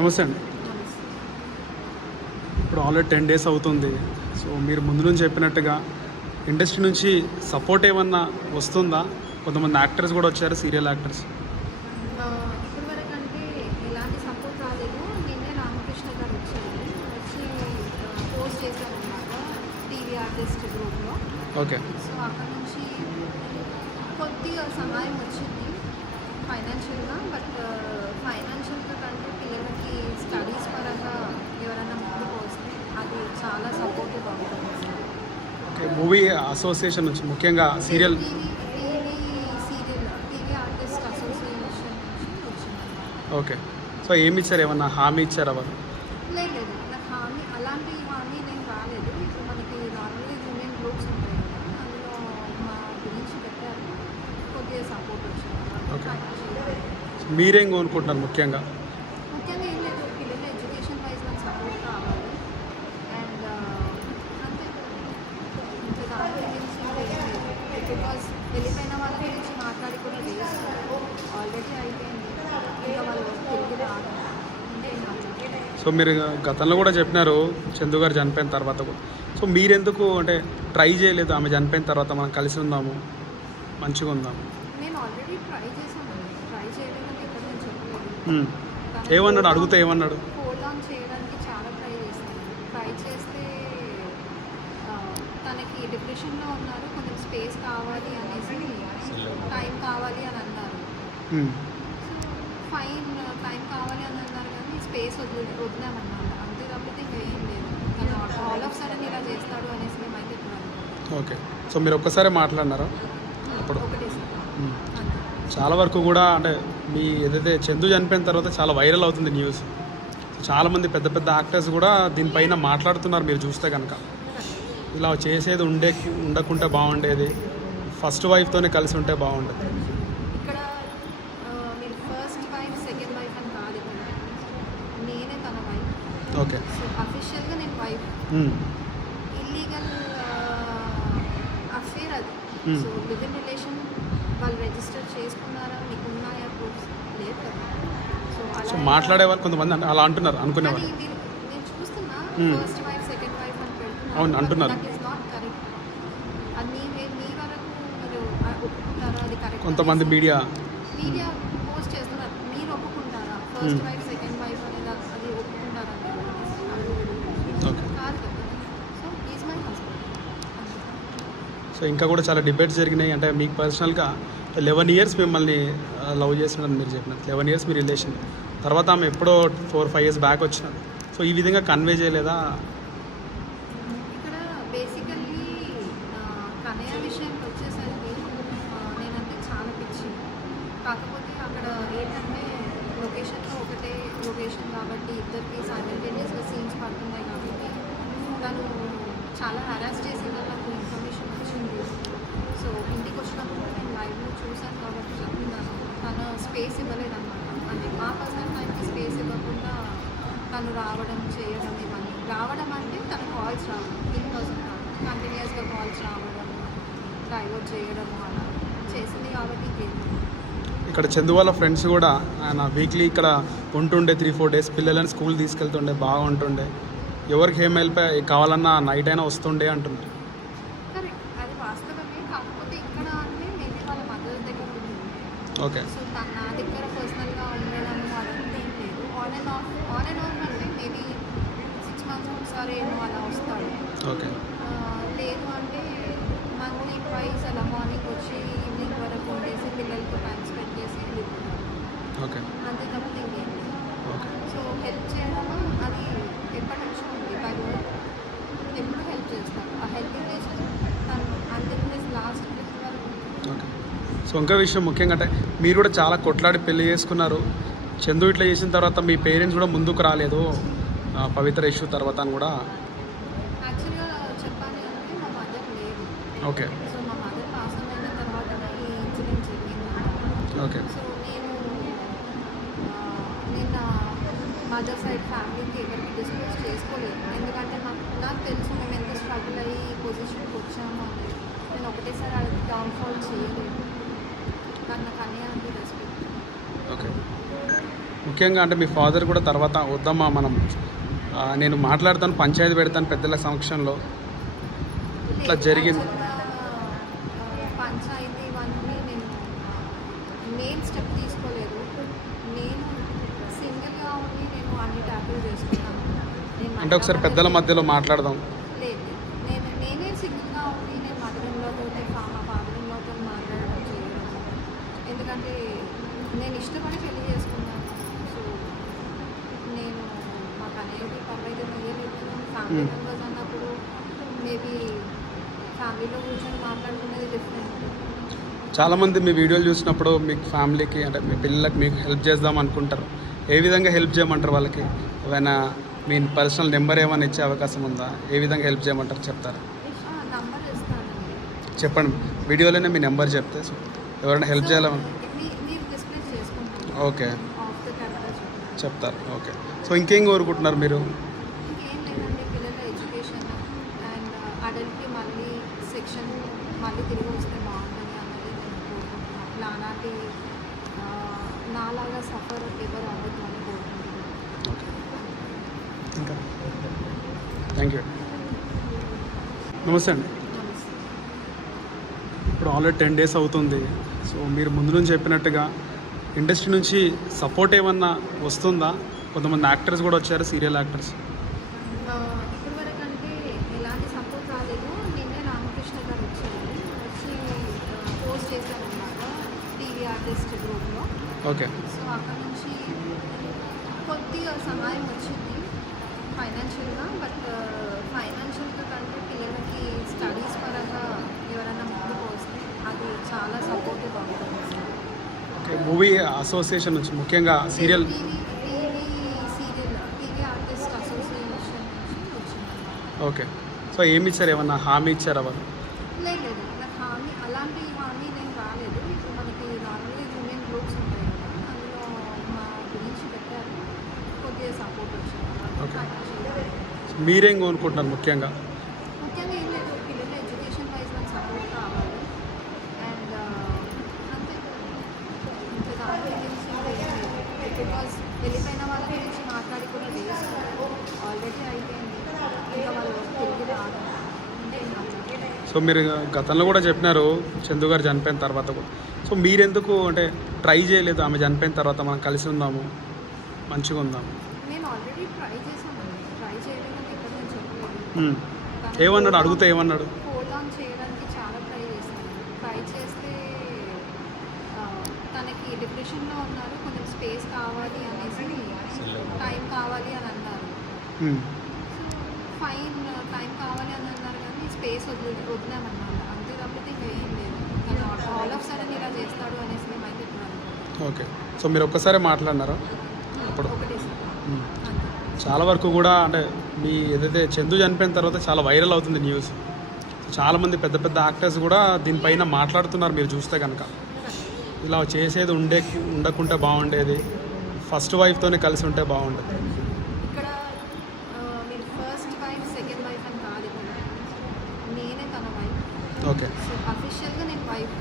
నమస్తే అండి. ఇప్పుడు ఆల్రెడీ 10 days అవుతుంది. సో మీరు ముందు నుంచి చెప్పినట్టుగా ఇండస్ట్రీ నుంచి సపోర్ట్ ఏమన్నా వస్తుందా? కొంతమంది యాక్టర్స్ కూడా వచ్చారు, సీరియల్ యాక్టర్స్. ఇప్పటి వరకు అంటే ఎలాంటి సపోర్ట్ రాలేదు. నిన్నే రామకృష్ణ గారు వచ్చి పోస్ట్ చేశారన్నమాట టీవీ ఆర్టిస్ట్ గ్రూప్లో. ఓకే. సో అక్కడ నుంచి కొద్దిగా సహాయం వచ్చింది ఫైనాన్షియల్గా. బట్ ఫైనాన్షియల్గా కంటే పిల్లలకి స్టడీస్ పరంగా ఎవరైనా ముందుకు వస్తే అది చాలా సపోర్టివ్ అవుతుంది. ఓకే. మూవీ అసోసియేషన్ నుంచి ముఖ్యంగా సీరియల్ టీవీ ఆర్టిస్ట్ అసోసియేషన్ నుంచి వచ్చింది. ఓకే. సో ఏమి ఇచ్చారు? ఏమన్నా హామీ ఇచ్చారా వాళ్ళు? లేదు, నాకు అలాంటి హామీ నేను రాలేదు. ఇప్పుడు మనకి నార్మల్గా యూనియన్ గ్రూప్స్ ఉంటాయి కదా, అందులో మా గురించి పెట్టారు, కొద్దిగా సపోర్ట్ వచ్చింది. ఓకే. మీరేం కోరుకుంటున్నారు ముఖ్యంగా? ముఖ్యంగా ఏం లేదు, పిల్లల ఎడ్యుకేషన్ వైజ్ నాకు సపోర్ట్ కావాలి. అండ్ అంతే, ఇంకా దాని గురించి ఏం లేదు. బికాజ్ వెళ్ళిపోయిన వాళ్ళ గురించి మాట్లాడుకునే డేస్ ఆల్రెడీ అయిపోయింది. ఇంకా వాళ్ళు తిరిగి రాదు. సో మీరు గతంలో కూడా చెప్పినారు చందు గారు చనిపోయిన తర్వాత కూడా. సో మీరెందుకు అంటే ట్రై చేయలేదు? ఆమె చనిపోయిన తర్వాత మనం కలిసి ఉందాము, మంచిగా ఉందాము. నేను ఆల్రెడీ ట్రై చేశాను. ట్రై చేయలేదని ఎక్కడ నేను చెప్పలేదు. ఏమన్నాడు? అడిగితే ఏమన్నాడు? హోల్డ్ ఆన్ చేయడానికి చాలా ట్రై చేశాను. ట్రై చేస్తే తనకి డిప్రెషన్లో ఉన్నారు, కొంచెం స్పేస్ కావాలి అనేసి, టైం కావాలి అని అన్నారు. ఫైన్, టైం కావాలి అని అన్నారు కానీ స్పేస్ వదిలేమన్నారు. అంతే తప్పితే ఇంకా ఏం లేదు. తను ఆల్ ఆఫ్ సడన్ ఇలా చేస్తాడు అనేసి మేమైతే ఇప్పుడు అనుకుంటాం. ఓకే. సో మీరు ఒక్కసారి మాట్లాడినారా అప్పుడు? ఒకటే చాలా వరకు కూడా అంటే మీ ఏదైతే చందు చనిపోయిన తర్వాత చాలా వైరల్ అవుతుంది న్యూస్. చాలామంది పెద్ద పెద్ద యాక్టర్స్ కూడా దీనిపైన మాట్లాడుతున్నారు. మీరు చూస్తే కనుక ఇలా చేసేది ఉండకుంటే బాగుండేది, ఫస్ట్ వైఫ్తోనే కలిసి ఉంటే బాగుండేది. ఇక్కడ మీరు ఫస్ట్ వైఫ్ సెకండ్ వైఫ్ అని కాదు, ఇక్కడ నేనే తన వైఫ్. ఓకే. సో అఫీషియల్గా నేను వైఫ్. ఇల్లీగల్ అఫేర్ అది. సో లివ్ ఇన్ రిలేషన్ వాళ్ళు రిజిస్టర్ చేసుకున్నారా, మీకు ఉన్నాయా ప్రూఫ్స్? లేదు కదా. సో సో అలా మాట్లాడే వాళ్ళు కొంతమంది అలా అంటున్నారు, అనుకునేవాళ్ళు. కానీ నేను చూస్తున్నా ఫస్ట్ వైఫ్ సెకండ్ వైఫ్ అని పెడుతున్నారు. అవును, అంటున్నారు. That is not correct. అది మీ వరకు మీరు ఒప్పుకుంటారా? అది కరెక్ట్? కొంతమంది మీడియా పోస్ట్ చేస్తున్నారు. మీరు ఒప్పుకుంటారా ఫస్ట్ వైఫ్ సెకండ్ వైఫ్ అనేది? అది ఒప్పుకుంటారా? ఓకే. కాదు కదా. So is my husband. So ఇంకా కూడా చాలా డిబేట్స్ జరిగినాయి. అంటే మీకు పర్సనల్గా 11 years మిమ్మల్ని లవ్ చేసినారని మీరు చెప్పినారు. 11 years మీ రిలేషన్ తర్వాత ఆమె ఎప్పుడో 4-5 years బ్యాక్ వచ్చినారు. సో ఈ విధంగా కన్వే చేయలేదా? ఇక్కడ బేసికల్లీ కన్నయ్య విషయానికి వచ్చేసరికి నేనంటే చాలా పిచ్చి. కాకపోతే అక్కడ ఏంటంటే లొకేషన్లో ఒకటే లొకేషన్ కాబట్టి ఇద్దరికి సైమల్టేనియస్గా సీన్స్ పడుతున్నాయి కాబట్టి తను చాలా హెరాస్ చేసిందని నాకు ఇన్ఫర్మేషన్ వచ్చింది. సో ఇంటికి వచ్చినప్పుడు నేను లైవ్లో చూశాను కాబట్టి చెప్తున్నాను. తను స్పేస్ ఇవ్వలేదన్నమాట. అంటే మా పర్సనల్ టైంకి స్పేస్ ఇవ్వకుండా తను రావడం చేయడం, ఇవన్నీ రావడం అంటే తన కాల్స్ రావడం, ఇన్ పర్సన్ కాదు, కంటిన్యూస్గా కాల్స్ రావడం, డైవర్ట్ చేయడం అలా చేసింది కాబట్టి ఇక్కడ చందు వాళ్ళ ఫ్రెండ్స్ కూడా ఆయన వీక్లీ ఇక్కడ ఉంటుండే 3-4 days పిల్లలని స్కూల్ తీసుకెళ్తుండే, బాగుంటుండే, ఎవరికి ఏం హెల్ప్ కావాలన్నా నైట్ అయినా వస్తుండే అంటున్నారు. కరెక్ట్, అది వాస్తవమే. కాకపోతే ఇక్కడ అంటే మేబీ వాళ్ళ మదర్ దగ్గర ఉంది. ఓకే. సో తను నా దగ్గర పర్సనల్గా ఉండడం అదంతా ఏం లేదు. ఆన్ అండ్ ఆఫ్ అంటే మేబీ 6 months ఒకసారి ఏమో అలా వస్తాడు. ఓకే. లేదు అంటే మంత్లీ ట్వైస్ అలా మార్నింగ్ వచ్చి ఈవినింగ్ వరకు ఉండేసి పిల్లలతో టైం స్పెండ్ చేసి వెళ్ళిపోతాడు. ఓకే. అంతే తప్పితే ఇంకేం లేదు. ఓకే. సో హెల్ప్ చేయడము అది ఎప్పటి నుంచో ఉంది. బై వర్క్ ఎప్పుడు హెల్ప్ చేస్తారు. ఆ హెల్పింగ్ నేచర్ తను అంతే లాస్ట్ వరకు. ఓకే. సో ఇంకా విషయం ముఖ్యంగా అంటే మీరు కూడా చాలా కొట్లాడి పెళ్లి చేసుకున్నారు. చందు ఇట్లా చేసిన తర్వాత మీ పేరెంట్స్ కూడా ముందుకు రాలేదు, పవిత్ర ఇష్యూ తర్వాత అని కూడా. యాక్చువల్గా చెప్పాలి అంటే మా మదర్ లేదు. ఓకే. సో మా మదర్ పాస్ అయిన తర్వాత ఈ ఇన్సిడెంట్ జరిగింది. ఓకే. సో నేను నా మదర్ సైడ్ ఫ్యామిలీకి ఎవరికి డిస్కస్ చేసుకోలేదు. ఎందుకంటే నాకు తెలుసు మేము ఎంత స్ట్రగుల్ అయ్యి ఈ పొజిషన్కి వచ్చాము అనేది. నేను ఒకటేసారి అది డౌన్ఫాల్ చేయలేదు. నాకు అన్నీ అంటే రెస్పెక్ట్. ఓకే. ముఖ్యంగా అంటే మీ ఫాదర్ కూడా తర్వాత వద్దమ్మా మనం నేను మాట్లాడతాను, పంచాయతీ పెడతాను పెద్దల సమక్షంలో ఇట్లా జరిగింది. పంచాయతీ ఇవన్నీ నేను స్టెప్ తీసుకోలేదు. నేను సింగిల్గా ఉండి నేను అన్ని ట్యాకిల్ చేసుకున్నాను. అంటే ఒకసారి పెద్దల మధ్యలో మాట్లాడదాం. లేదు, నేనే సింగిల్గా ఉండి నేను మదరింలోతో ఫాదరింలోతో మాట్లాడడం చేయడం. ఎందుకంటే నేను ఇష్టపడి పెళ్లి చేసుకున్నాను. సో నేను మాకు అనేది పర్లేదు అయ్యలేదు. ఫ్యామిలీ మెంబర్స్ అన్నప్పుడు మేబీ ఫ్యామిలీలో కూర్చొని మాట్లాడుకునేది డిఫరెంట్. చాలామంది మీ వీడియోలు చూసినప్పుడు మీకు ఫ్యామిలీకి అంటే మీ పిల్లలకి మీకు హెల్ప్ చేద్దాం అనుకుంటారు. ఏ విధంగా హెల్ప్ చేయమంటారు వాళ్ళకి? ఏమైనా మీ పర్సనల్ నెంబర్ ఏమైనా ఇచ్చే అవకాశం ఉందా? ఏ విధంగా హెల్ప్ చేయమంటారు చెప్తారా? నంబర్ ఇస్తానండి. చెప్పండి, వీడియోలోనే మీ నెంబర్ చెప్తే సో ఎవరైనా హెల్ప్ చేయాలని. మీరు డిస్ప్లే చేసుకుంటారు. ఓకే, ఆఫ్ ద కెమెరా చెప్తారు. ఓకే, సో ఇంకేం కోరుకుంటున్నారు మీరు? ఇంకేం లేదండి, పిల్లల ఎడ్యుకేషన్ అండ్ అడల్ట్కి మళ్ళీ సెక్షన్ మళ్ళీ తిరిగి వస్తే బాగుంటుంది అన్నది నేను కోరుకుంటున్నాను. నాలాంటి నాలాగా సఫర్ ఎవరు అవ్వద్దు అని కోరుకుంటున్నాను. ఇంకా థ్యాంక్ యూ. నమస్తే అండి. నమస్తే. ఇప్పుడు ఆల్రెడీ 10 days అవుతుంది. సో మీరు ముందు నుంచి చెప్పినట్టుగా ఇండస్ట్రీ నుంచి సపోర్ట్ ఏమన్నా వస్తుందా? కొంతమంది యాక్టర్స్ కూడా వచ్చారు, సీరియల్ యాక్టర్స్. ఇప్పటి వరకు అంటే ఎలాంటి సపోర్ట్ రాలేదు. నిన్నే రామకృష్ణ గారు వచ్చి పోస్ట్ చేశారనమాట టీవీ ఆర్టిస్ట్ గ్రూప్లో. ఓకే, సో అక్కడ నుంచి కొద్దిగా సహాయం వచ్చింది ఫైనాన్షియల్గా. బట్ ఫైనాన్షియల్గా కంటే పిల్లలకి స్టడీస్ పరంగా ఎవరైనా ముందుకు వస్తే అది చాలా సపోర్టివ్ అవుతుంది. ఓకే. మూవీ అసోసియేషన్ నుంచి ముఖ్యంగా సీరియల్ టీవీ ఆర్టిస్ట్ అసోసియేషన్ నుంచి వచ్చింది. ఓకే. సో ఏమి ఇచ్చారు? ఏమన్నా హామీ ఇచ్చారా వాళ్ళు? లేదు, నాకు అలాంటి హామీ నేను రాలేదు. ఇప్పుడు మనకి నార్మల్గా యూనియన్ గ్రూప్స్ ఉంటాయి కదా, అందులో మా గురించి పెట్టారు, కొద్దిగా సపోర్ట్ వచ్చింది. ఓకే. మీరేం కోరుకుంటున్నారు ముఖ్యంగా? ముఖ్యంగా ఏం లేదు, పిల్లల ఎడ్యుకేషన్ వైజ్ నాకు సపోర్ట్ కావాలి. అండ్ అంతే, ఇంకా దాని గురించి బికాజ్ వెళ్ళిపోయిన వాళ్ళ గురించి మాట్లాడి కూడా డేస్ ఆల్రెడీ అయిపోయింది. ఇంకా వాళ్ళు తిరిగి రాదు. సో మీరు గతంలో కూడా చెప్పినారు చందు గారు చనిపోయిన తర్వాత కూడా. సో మీరెందుకు అంటే ట్రై చేయలేదు? ఆమె చనిపోయిన తర్వాత మనం కలిసి ఉందాము, మంచిగా ఉందాము. నేను ఆల్రెడీ ట్రై చేశానండి. ట్రై చేయలేదని ఎక్కడ నేను చెప్పలేదు. ఏమన్నాడు? అడిగితే ఏమన్నాడు? హోల్డ్ ఆన్ చేయడానికి చాలా ట్రై చేశాను. ట్రై చేస్తే తనకి డిప్రెషన్లో ఉన్నారు, కొంచెం స్పేస్ కావాలి అనేసి, టైం కావాలి అని అన్నారు. ఫైన్, టైం కావాలి అని అన్నారు కానీ స్పేస్ వదిలేమన్నారు. అంతే తప్పితే ఇంకా ఏం లేదు. తను ఆల్ ఆఫ్ సడన్ ఇలా చేస్తాడు అనేసి మేమైతే ఇప్పుడు అనుకోలేదు. ఓకే. సో మీరు ఒక్కసారి మాట్లాడినారా అప్పుడు? ఒకటే చాలా వరకు కూడా అంటే మీ ఏదైతే చందు చనిపోయిన తర్వాత చాలా వైరల్ అవుతుంది న్యూస్. చాలామంది పెద్ద పెద్ద యాక్టర్స్ కూడా దీనిపైన మాట్లాడుతున్నారు. మీరు చూస్తే కనుక ఇలా చేసేది ఉండకుంటే బాగుండేది, ఫస్ట్ వైఫ్తోనే కలిసి ఉంటే బాగుండేది. ఇక్కడ మీరు ఫస్ట్ వైఫ్ సెకండ్ వైఫ్ అని కాదు, ఇక్కడ నేనే తన వైఫ్. ఓకే. సో అఫీషియల్గా నేను వైఫ్.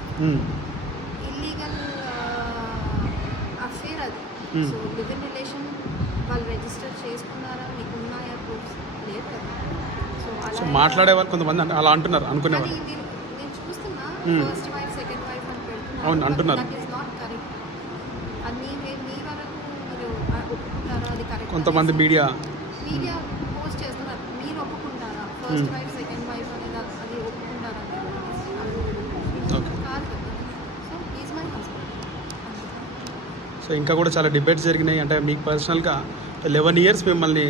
ఇల్లీగల్ అఫేర్ అది. సో లివ్ ఇన్ రిలేషన్ వాళ్ళు రిజిస్టర్ చేసుకున్నారా, మీకు ఉన్నాయా ప్రూఫ్స్? లేదు కదా. సో సో అలా మాట్లాడే వాళ్ళు కొంతమంది అలా అంటున్నారు, అనుకునేవాళ్ళు. కానీ నేను చూస్తున్నా ఫస్ట్ వైఫ్ సెకండ్ వైఫ్ అని పెడుతున్నారు. అవును, అంటున్నారు. That is not correct. అది మీ వరకు మీరు ఒప్పుకుంటారా? అది కరెక్ట్? కొంతమంది మీడియా పోస్ట్ చేస్తున్నారు. మీరు ఒప్పుకుంటారా ఫస్ట్ వైఫ్ సెకండ్ వైఫ్ అనేది? అది ఒప్పుకుంటారా? ఓకే. కాదు కదా. So is my husband. So ఇంకా కూడా చాలా డిబేట్స్ జరిగినాయి. అంటే మీకు పర్సనల్గా 11 years మిమ్మల్ని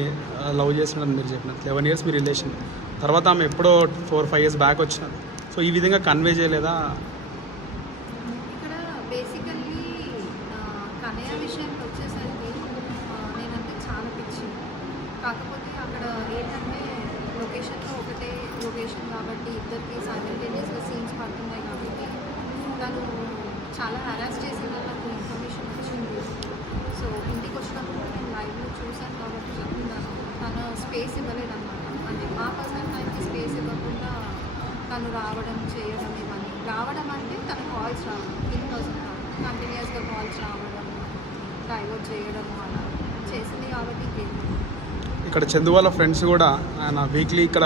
లవ్ చేసినారని మీరు చెప్పినారు. 11 years మీ రిలేషన్ తర్వాత ఆమె ఎప్పుడో 4-5 years బ్యాక్ వచ్చినారు. సో ఈ విధంగా కన్వే చేయలేదా? ఇక్కడ బేసికల్లీ కనయ్య విషయానికి వచ్చేసరికి నేనంటే చాలా పిచ్చి. కాకపోతే అక్కడ ఏంటంటే లొకేషన్లో ఒకటే లొకేషన్ కాబట్టి ఇద్దరికి సైమల్టేనియస్గా సీన్స్ పడుతున్నాయి కాబట్టి తను చాలా హెరాస్ చేసిందని నాకు ఇన్ఫర్మేషన్ వచ్చింది. సో ఇంటికి వచ్చినప్పుడు నేను లైవ్లో చూశాను కాబట్టి చెప్తున్నాను. తను స్పేస్ ఇవ్వలేదన్నమాట. అంటే మా పర్సనల్ టైంకి స్పేస్ ఇవ్వకుండా తను రావడం చేయడం ఇవన్నీ. రావడం అంటే తన కాల్స్ రావడం, ఇన్ పర్సన్ రావడం, కంటిన్యూస్గా కాల్స్ రావడం, డైవర్ట్ చేయడము అలా చేసింది కాబట్టి ఇంకేం ఇక్కడ చందు వాళ్ళ ఫ్రెండ్స్ కూడా ఆయన వీక్లీ ఇక్కడ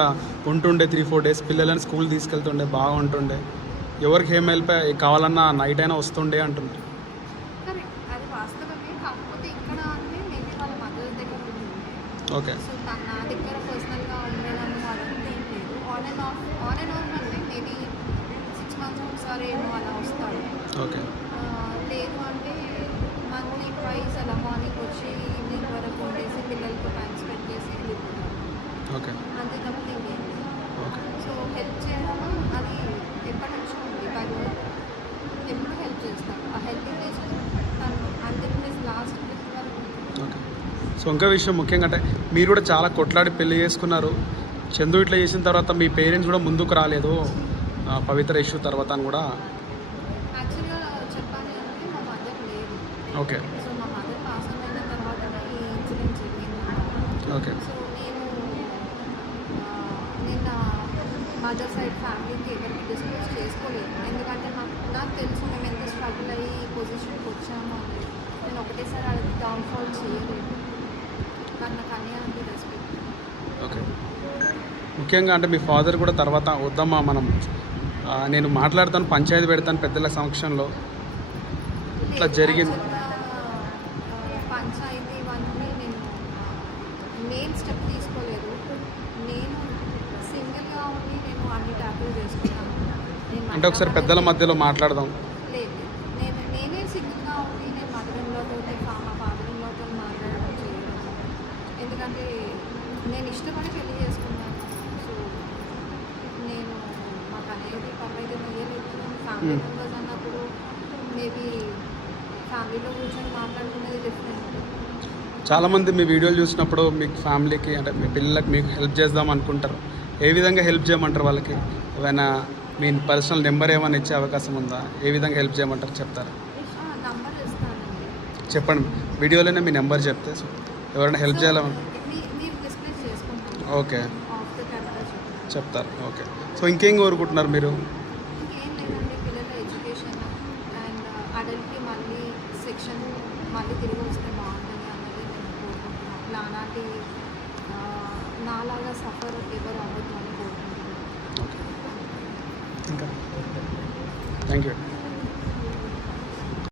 ఉంటుండే 3-4 డేస్ పిల్లలని స్కూల్ తీసుకెళ్తుండే బాగుంటుండే, ఎవరికి ఏం హెల్ప్ కావాలన్నా నైట్ అయినా వస్తుండే అంటున్నారు. కరెక్ట్, అది వాస్తవమే. కాకపోతే ఇక్కడ అంటే మేబీ వాళ్ళ మదర్ దగ్గర ఉంటుంది. ఓకే సో నా దగ్గర పర్సనల్గా ఉండడం అదంతా ఏం లేదు. ఆన్ అండ్ ఆఫ్ అంటే మేబీ 6 months ఒకసారి ఏమో అలా వస్తాడు. ఓకే లేదు అంటే మంత్లీ ట్వైస్ అలా మార్నింగ్ వచ్చి ఈవినింగ్ వరకు ఉండేసి పిల్లలతో టైం స్పెండ్ చేసి వెళ్ళిపోతారు. ఓకే అంతే తప్ప ఇంకేం లేదు. ఓకే సో హెల్ప్ చేయడం అది ఎప్పటి నుంచో ఉంది. బై బర్త్ ఎప్పుడు హెల్ప్ చేస్తాను. ఆ హెల్పింగ్ నేచర్ తను అంతిమ లాస్ట్ వరకు ఓకే. సో ఇంకో విషయం ముఖ్యంగా అంటే మీరు కూడా చాలా కొట్లాడి పెళ్లి చేసుకున్నారు. చందు ఇట్లా చేసిన తర్వాత మీ పేరెంట్స్ కూడా ముందుకు రాలేదు పవిత్ర ఇష్యూ తర్వాత అని కూడా. యాక్చువల్గా చెప్పాలి అంటే మా మదర్ లేదు. ఓకే సో మా మదర్ పాస్ అయిన తర్వాతనే ఈ ఇన్సిడెంట్ జరిగింది. ఓకే సో నేను నా మదర్ సైడ్ ఫ్యామిలీకి ఎవరికి డిస్కస్ చేసుకోలేదు. ఎందుకంటే నాకు తెలుసు మేము ఎంత స్ట్రగుల్ అయ్యి ఈ పొజిషన్కి వచ్చాము అనేది. నేను ఒకటేసారి అది డౌన్ఫాల్ చేయలేదు. కానీ నాకు అన్నీ అంటే రెస్పెక్ట్. ఓకే. ముఖ్యంగా అంటే మీ ఫాదర్ కూడా తర్వాత వద్దమ్మా మనం నేను మాట్లాడతాను పంచాయతీ పెడతాను పెద్దల సమక్షంలో ఇట్లా జరిగింది. పంచాయతీ ఇవన్నీ నేను స్టెప్ తీసుకోలేదు. నేను సింగిల్గా ఉండి నేను అన్ని ట్యాకిల్ చేసుకున్నాను. అంటే ఒకసారి పెద్దల మధ్యలో మాట్లాడదాం. లేదు, నేనే సింగిల్గా ఉండి నేను మదరంలోతో మా ఫాదరంలోతో మాట్లాడడం చేయడం. ఎందుకంటే నేను ఇష్టపడి పెళ్లి చేసుకున్నాను. సో నేను మాకు అనేది పర్లేదు వేయలేదు. ఫ్యామిలీ మెంబర్స్ అన్నప్పుడు మేబీ ఫ్యామిలీలో కూర్చొని మాట్లాడుకునేది డిఫరెంట్. చాలామంది మీ వీడియోలు చూసినప్పుడు మీకు ఫ్యామిలీకి అంటే మీ పిల్లలకి మీకు హెల్ప్ చేద్దాం అనుకుంటారు. ఏ విధంగా హెల్ప్ చేయమంటారు వాళ్ళకి? ఏమైనా మీ పర్సనల్ నెంబర్ ఏమైనా ఇచ్చే అవకాశం ఉందా? ఏ విధంగా హెల్ప్ చేయమంటారు చెప్తారా? నంబర్ ఇస్తానండి. చెప్పండి, వీడియోలోనే మీ నెంబర్ చెప్తే ఎవరైనా హెల్ప్ చేయాలని. మీరు డిస్ప్లే చేసుకుంటాను. ఓకే ఆఫ్ ద కెమెరా చెప్తారు. ఓకే. సో ఇంకేం కోరుకుంటున్నారు మీరు? ఇంకేం లేదండి, పిల్లల ఎడ్యుకేషన్ అండ్ అడల్ట్కి మళ్ళీ సెక్షన్ మళ్ళీ తిరిగి వస్తే బాగుంటుంది అన్నది నేను కోరుకుంటున్నాను. నాలాంటి నాలాగా సఫర్ ఎవరు అవ్వద్దు అని కోరుకుంటున్నాను. ఇంకా థ్యాంక్ యూ.